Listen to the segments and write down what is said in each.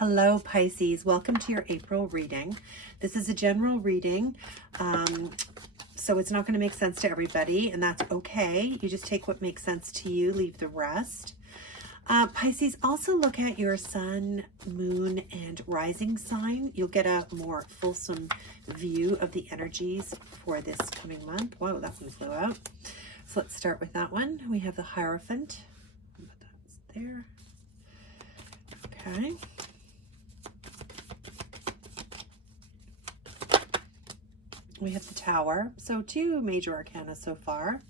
Hello, Pisces. Welcome to your April reading. This is a general reading, so it's not going to make sense to everybody, and that's okay. You just take what makes sense to you, leave the rest. Pisces, also look at your sun, moon, and rising sign. You'll get a more fulsome view of the energies for this coming month. Whoa, that one flew out. So let's start with that one. We have the Hierophant. That's there. Okay. We have the Tower. So 2 major arcana so far.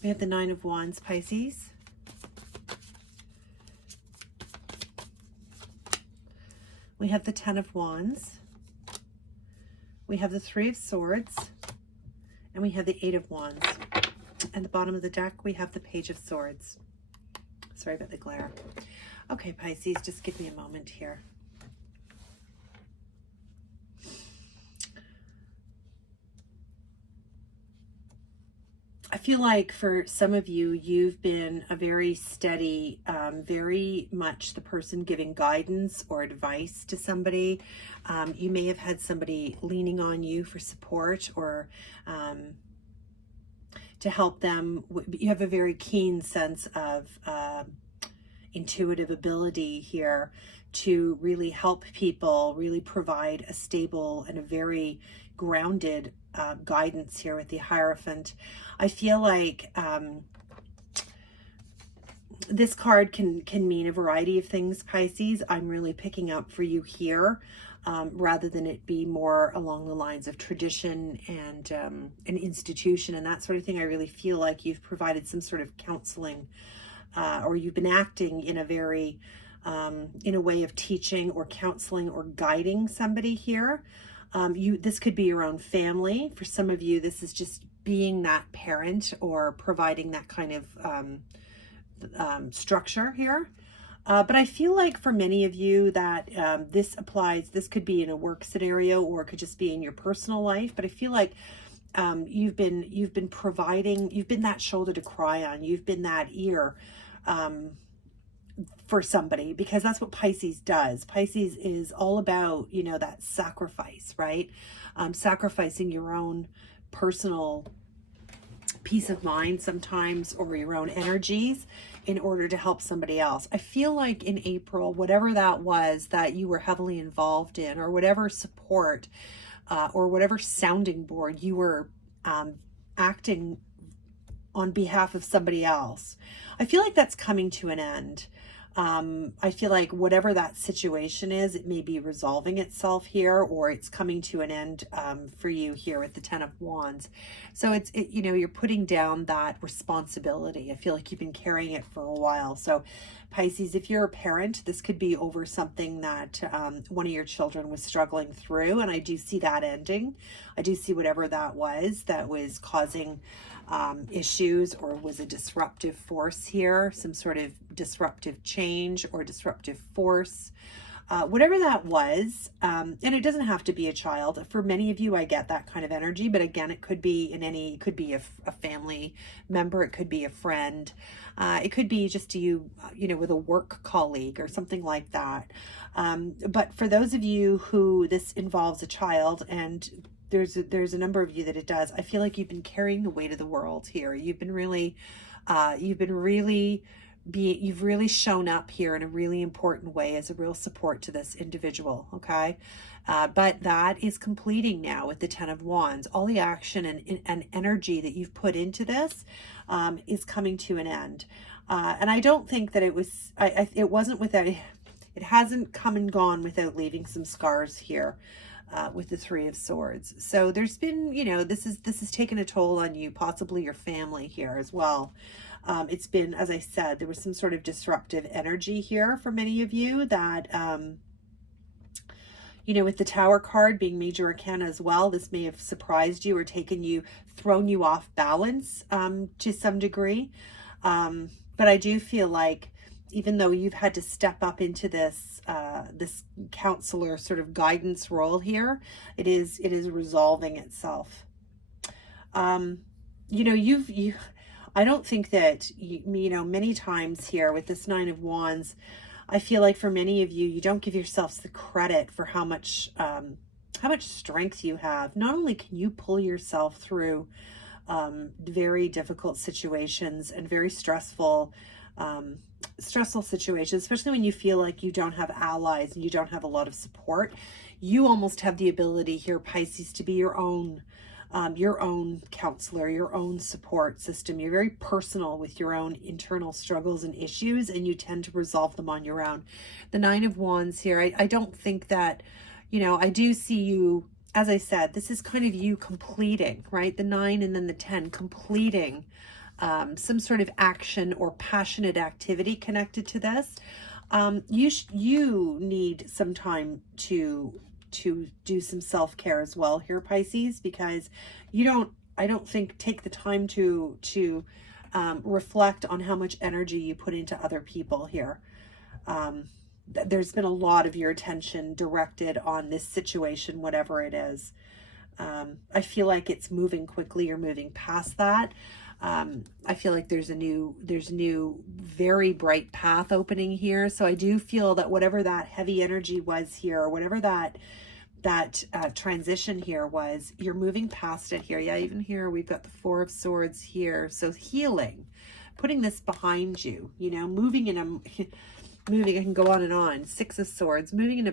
We have the 9 of Wands, Pisces. We have the 10 of Wands. We have the 3 of Swords. And we have the 8 of Wands. And the bottom of the deck, we have the Page of Swords. Sorry about the glare. Okay, Pisces, just give me a moment here. I feel like for some of you, you've been a very steady, very much the person giving guidance or advice to somebody. You may have had somebody leaning on you for support or to help them. You have a very keen sense of intuitive ability here to really help people, really provide a stable and a very grounded guidance here with the Hierophant. I feel like this card can mean a variety of things, Pisces. I'm really picking up for you here, rather than it be more along the lines of tradition and an institution and that sort of thing. I really feel like you've provided some sort of counseling, or you've been acting in a very in a way of teaching or counseling or guiding somebody here. This could be your own family. For some of you, this is just being that parent or providing that kind of structure here. But I feel like for many of you that this applies, this could be in a work scenario or it could just be in your personal life. But I feel like you've been providing, you've been that shoulder to cry on, you've been that ear for somebody, because that's what Pisces does. Pisces is all about, you know, that sacrifice, right? Sacrificing your own personal peace of mind sometimes, or your own energies in order to help somebody else. I feel like in April, whatever that was that you were heavily involved in, or whatever support or whatever sounding board you were acting on behalf of somebody else, I feel like that's coming to an end. I feel like whatever that situation is, it may be resolving itself here, or it's coming to an end for you here with the 10 of Wands. So you know, you're putting down that responsibility. I feel like you've been carrying it for a while. So Pisces, if you're a parent, this could be over something that one of your children was struggling through. And I do see that ending. I do see whatever that was causing issues or was a disruptive force here, some sort of disruptive change or disruptive force, whatever that was. And it doesn't have to be a child. For many of you, I get that kind of energy, but again, it could be it could be a family member, it could be a friend, it could be just you know, with a work colleague or something like that. But for those of you who this involves a child, and there's a number of you that it does, I feel like you've been carrying the weight of the world here. You've really shown up here in a really important way as a real support to this individual, okay? But that is completing now with the 10 of Wands. All the action and energy that you've put into this is coming to an end. And I don't think that it was, it wasn't without, it hasn't come and gone without leaving some scars here. With the 3 of Swords. So there's been, you know, this is taken a toll on you, possibly your family here as well. It's been, as I said, there was some sort of disruptive energy here for many of you that, you know, with the Tower card being major arcana as well, this may have surprised you or thrown you off balance to some degree. But I do feel like even though you've had to step up into this this counselor sort of guidance role here, it is resolving itself. You know, I don't think that, you know, many times here with this Nine of Wands, I feel like for many of you, you don't give yourselves the credit for how much strength you have. Not only can you pull yourself through very difficult situations and very stressful situations, especially when you feel like you don't have allies and you don't have a lot of support. You almost have the ability here, Pisces, to be your own counselor, your own support system. You're very personal with your own internal struggles and issues, and you tend to resolve them on your own. The Nine of Wands here, I don't think that, you know, I do see you, as I said, this is kind of you completing, right? The 9 and then the 10, completing some sort of action or passionate activity connected to this. You need some time to do some self-care as well here, Pisces, because I don't think take the time to reflect on how much energy you put into other people here. There's been a lot of your attention directed on this situation, whatever it is. I feel like it's moving quickly. You're moving past that. I feel like there's a new very bright path opening here. So I do feel that whatever that heavy energy was here, or whatever that transition here was, you're moving past it here. Yeah, even here we've got the Four of Swords here. So healing, putting this behind you, you know, moving, I can go on and on. Six of Swords, moving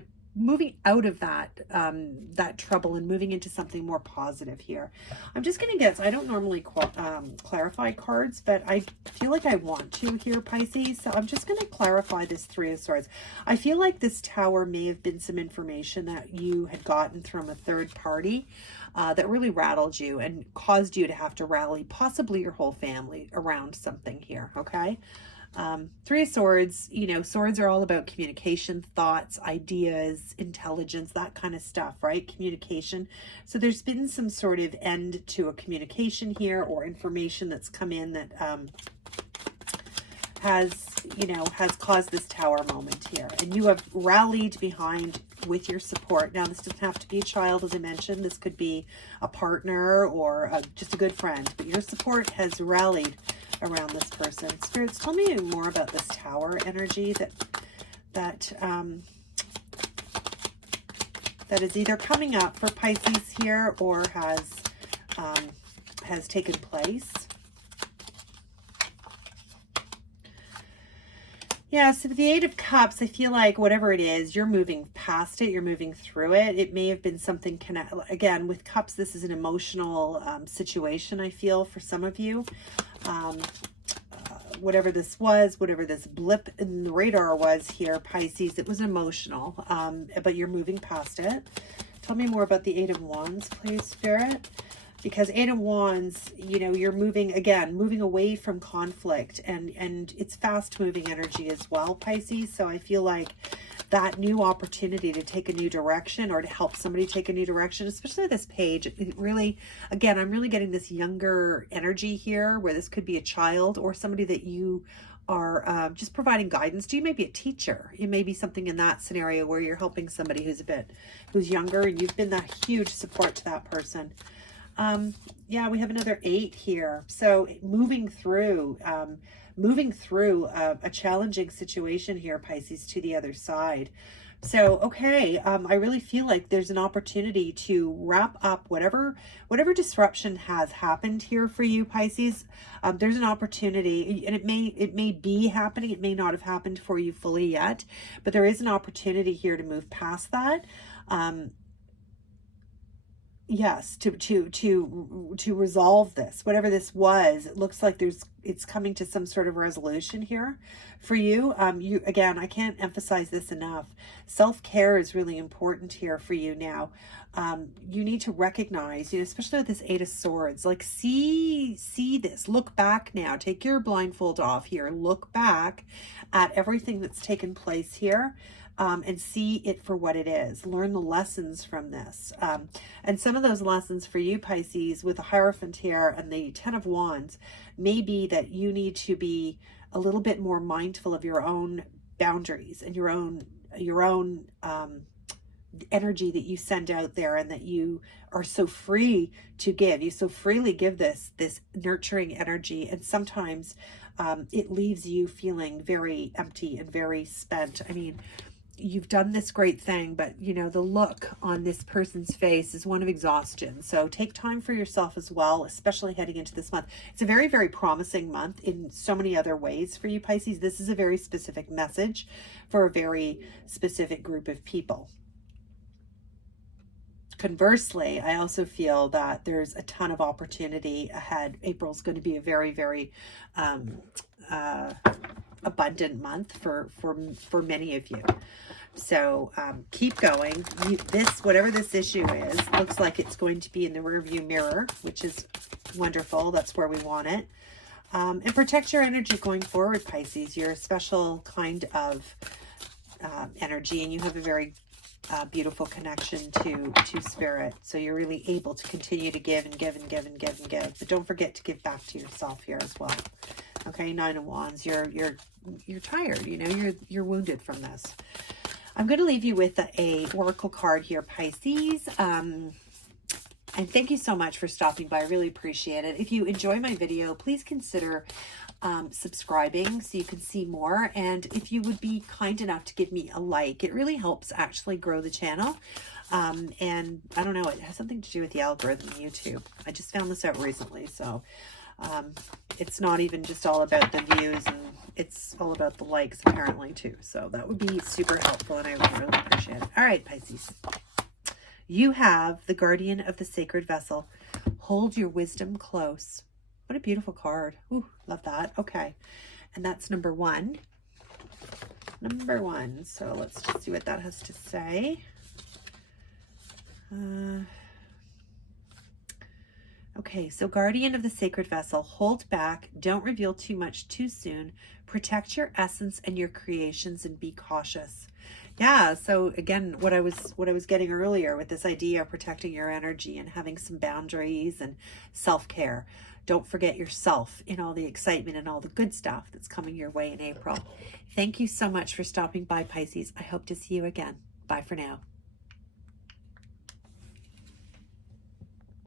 out of that trouble and moving into something more positive here. I'm just going to guess. I don't normally clarify cards, but I feel like I want to here, Pisces. So I'm just going to clarify this Three of Swords. I feel like this Tower may have been some information that you had gotten from a third party that really rattled you and caused you to have to rally possibly your whole family around something here, okay? Three of Swords, you know, swords are all about communication, thoughts, ideas, intelligence, that kind of stuff, right? Communication. So there's been some sort of end to a communication here, or information that's come in that has caused this Tower moment here. And you have rallied behind with your support. Now, this doesn't have to be a child, as I mentioned. This could be a partner or just a good friend. But your support has rallied around this person. Spirits, tell me more about this Tower energy that is either coming up for Pisces here or has taken place. Yeah, so the Eight of Cups, I feel like whatever it is, you're moving past it. You're moving through it. It may have been something again, with Cups, this is an emotional situation, I feel, for some of you. Whatever this was, whatever this blip in the radar was here, Pisces, it was emotional, but you're moving past it. Tell me more about the Eight of Wands, please, Spirit. Because Eight of Wands, you know, you're moving away from conflict, and it's fast moving energy as well, Pisces. So I feel like that new opportunity to take a new direction, or to help somebody take a new direction, especially this page, it really, again, I'm really getting this younger energy here, where this could be a child or somebody that you are just providing guidance to. You may be a teacher. It may be something in that scenario where you're helping somebody who's younger, and you've been that huge support to that person. Yeah, we have another 8 here. So moving through a challenging situation here, Pisces, to the other side. So, okay, I really feel like there's an opportunity to wrap up whatever disruption has happened here for you, Pisces. There's an opportunity, and it may be happening. It may not have happened for you fully yet, but there is an opportunity here to move past that. Yes, to resolve this, whatever this was. It looks like it's coming to some sort of resolution here for you. Again, I can't emphasize this enough. Self-care is really important here for you now. You need to recognize, you know, especially with this Eight of Swords, like see this, look back now, take your blindfold off here, look back at everything that's taken place here. And see it for what it is. Learn the lessons from this. And some of those lessons for you, Pisces, with the Hierophant here and the Ten of Wands, may be that you need to be a little bit more mindful of your own boundaries and your own energy that you send out there, and that you are so free to give. You so freely give this nurturing energy, and sometimes it leaves you feeling very empty and very spent. I mean, you've done this great thing, but you know, the look on this person's face is one of exhaustion. So take time for yourself as well, especially heading into this month. It's a very, very promising month in so many other ways for you, Pisces. This is a very specific message for a very specific group of people. Conversely, I also feel that there's a ton of opportunity ahead. April's going to be a very, very abundant month for many of you. So keep going. Whatever this issue is, looks like it's going to be in the rearview mirror, which is wonderful. That's where we want it. And protect your energy going forward, Pisces. You're a special kind of energy, and you have a very beautiful connection to spirit. So you're really able to continue to give and give and give and give and give. But don't forget to give back to yourself here as well. Okay, Nine of Wands. You're tired. You know, you're wounded from this. I'm going to leave you with a oracle card here, Pisces. And thank you so much for stopping by. I really appreciate it. If you enjoy my video, please consider subscribing so you can see more. And if you would be kind enough to give me a like, it really helps actually grow the channel. And I don't know, it has something to do with the algorithm on YouTube. I just found this out recently. So it's not even just all about the views, and it's all about the likes apparently too. So that would be super helpful, and I would really appreciate it. All right, Pisces. You have the Guardian of the Sacred Vessel. Hold your wisdom close. What a beautiful card. Ooh, love that. Okay. And that's number one. Number one. So let's just see what that has to say. Okay, so Guardian of the Sacred Vessel, hold back, don't reveal too much too soon, protect your essence and your creations, and be cautious. Yeah, so again, what I was getting earlier with this idea of protecting your energy and having some boundaries and self-care. Don't forget yourself in all the excitement and all the good stuff that's coming your way in April. Thank you so much for stopping by, Pisces. I hope to see you again. Bye for now.